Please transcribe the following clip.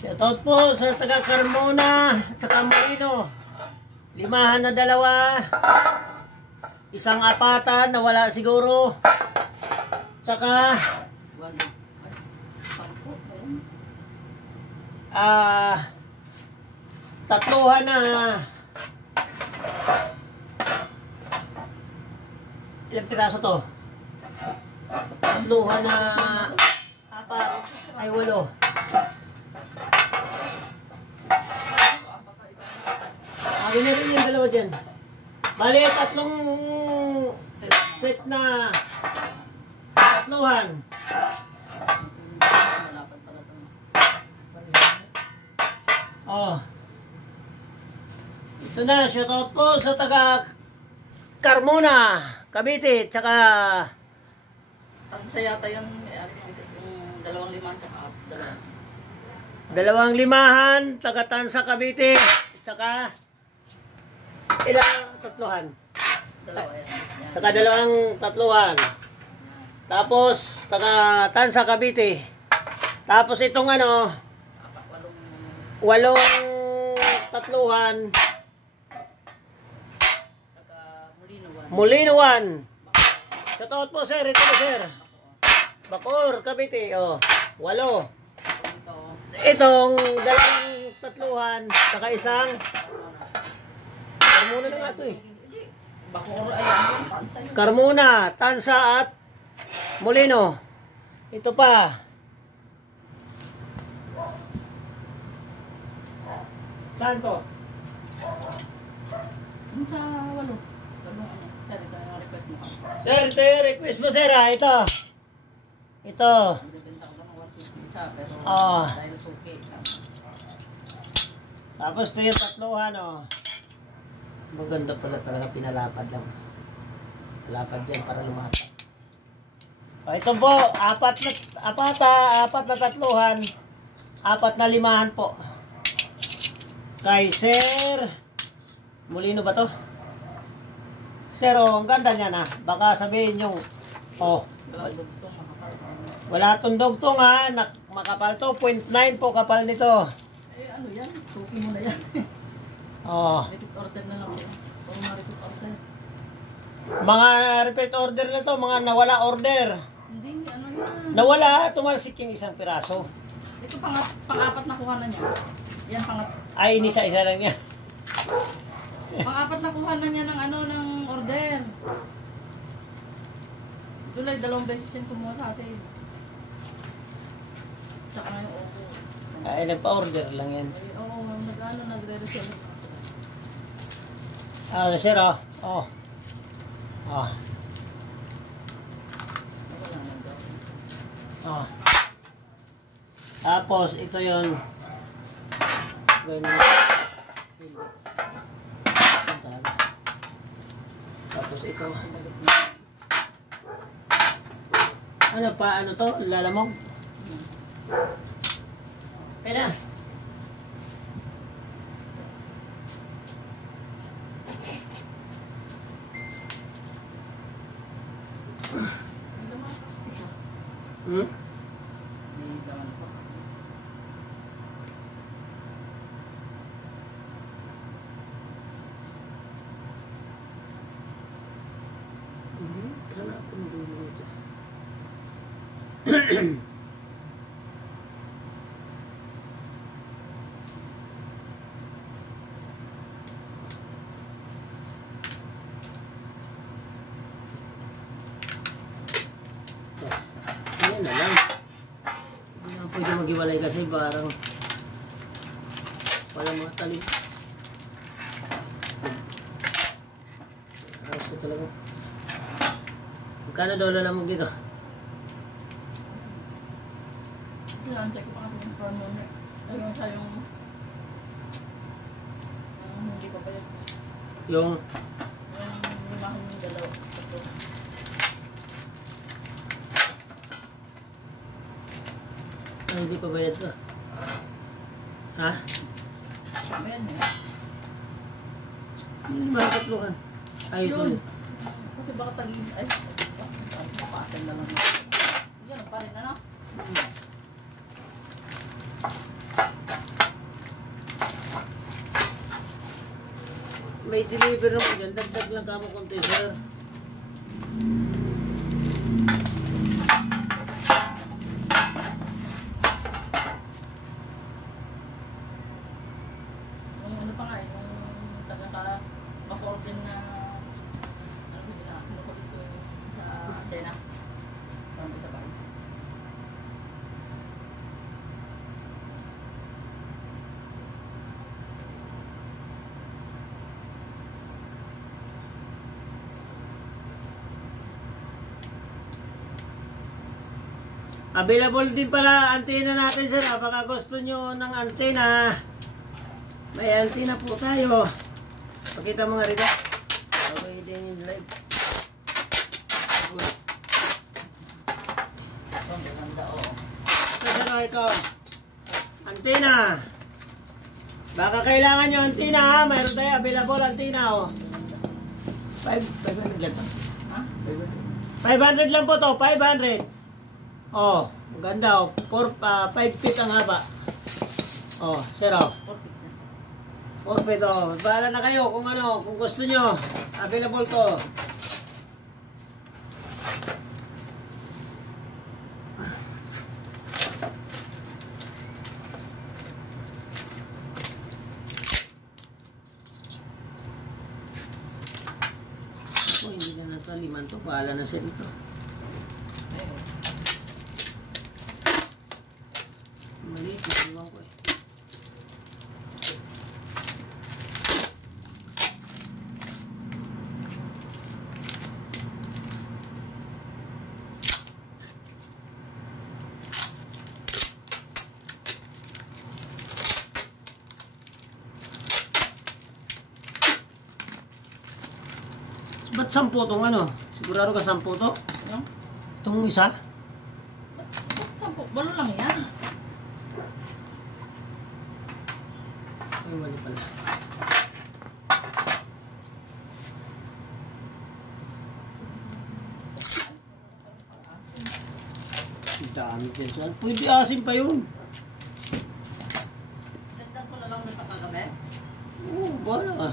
Shoutout po sa taga Carmona at saka Molino. 5 na 2. Isang apatan na wala siguro. Tsaka 3 na ilang piraso to? 3 na 4 ay 8. Agad na rin yung 2 dyan. Bali, 3 set na 3. Oh. Ito na, shoutout po sa taga Carmona, Cavite, tsaka ang sayata yung 2-5 tsaka 2 taga Tansa, Cavite, tsaka ilang 3. Tsaka 2 3. Tapos taga Tansa, Cavite. Tapos itong 8 3. Molino 1. Shoutout po sir, ito po sir. Bacoor, Cavite, 8. Itong 2 3, saka isang Carmona na nga ito eh. Carmona, Tansa at Molino. Ito pa. Saan to? Sa 8. Sir, ito yung request mo sir ha. Ito. Ito. Tapos ito yung 3. Maganda pala talaga, pinalapad lang. Lapad yan para lumapad. Ito po, 4 na 3. 4 na 5 po. Kay Sir Molino ba to? Sir, ang ganda niya na. Baka sabihin yung wala tong dugtong ha. Makapal to. 0.9 po kapal nito. Ano yan? Suki mo na yan. Repeat order na lang yan. Repeat order. Mga repeat order na to. Mga nawala order. Hindi, ano yan. Nawala. Tumalsik yung isang piraso. Ito pang-4 na kuha na niya. Yan Ay, inisa-isa lang niya. Pang-4 na kuha na niya ng order. Tulay, 2 beses yung kumuha sa atin. Tsaka na yung opo. Ay, nagpa-order lang yan. Ay, nagre-reserve. Sir, Tapos, ito yun. Tapos ito. Ano pa? Ano to? Lalamog? Pena. Yan na lang. Hindi na pwede maghiwalay kasi parang walang mga talim. Harap ko talaga. Magkano daw lalamog dito? Check ko pa kami yung hormone. Ayun siya yung hindi pa pa yun. Yung 5 hindi pa bayad to. Ha? Ayan eh. Hindi ba katluhan? Ay, ito. Kasi baka tagin. Ay, papasan na lang. Ganun pa rin, ano? may deliver naman dyan. Dagdag lang kamo konti, sir. Yung ano pa nga eh, yung talaga pa-order na ano ba na kinukulit ko yun sa antena. Parang isa ba? Available din pala antena natin, sir. Baka gusto nyo ng antena. May antena po tayo. Pakita mo nga rito. Okay din yung live. Ang ganda oo. Sir, ito. Antena. Baka kailangan nyo antena, ha? Mayroon tayo available antena, oh. 500 lang. Ha? 500 lang po to, 500. Oh, maganda oh. 5 feet ang haba. Oh, sir oh. 4 feet oh. Bahala na kayo kung ano, kung gusto nyo. Available to. Oh, hindi na nato liman to. Bahala na sir ito. Maliit, naiwan ko eh. Ba't 10 tong ano? Sigurado ka 10 to? Yung? Itong isa? Ba't 10? Balo lang yan. Ay, wala pala. Ang dami dyan saan. Pwede asin pa yun. Dagdag ko na lang sa kagabi. Oo, bala.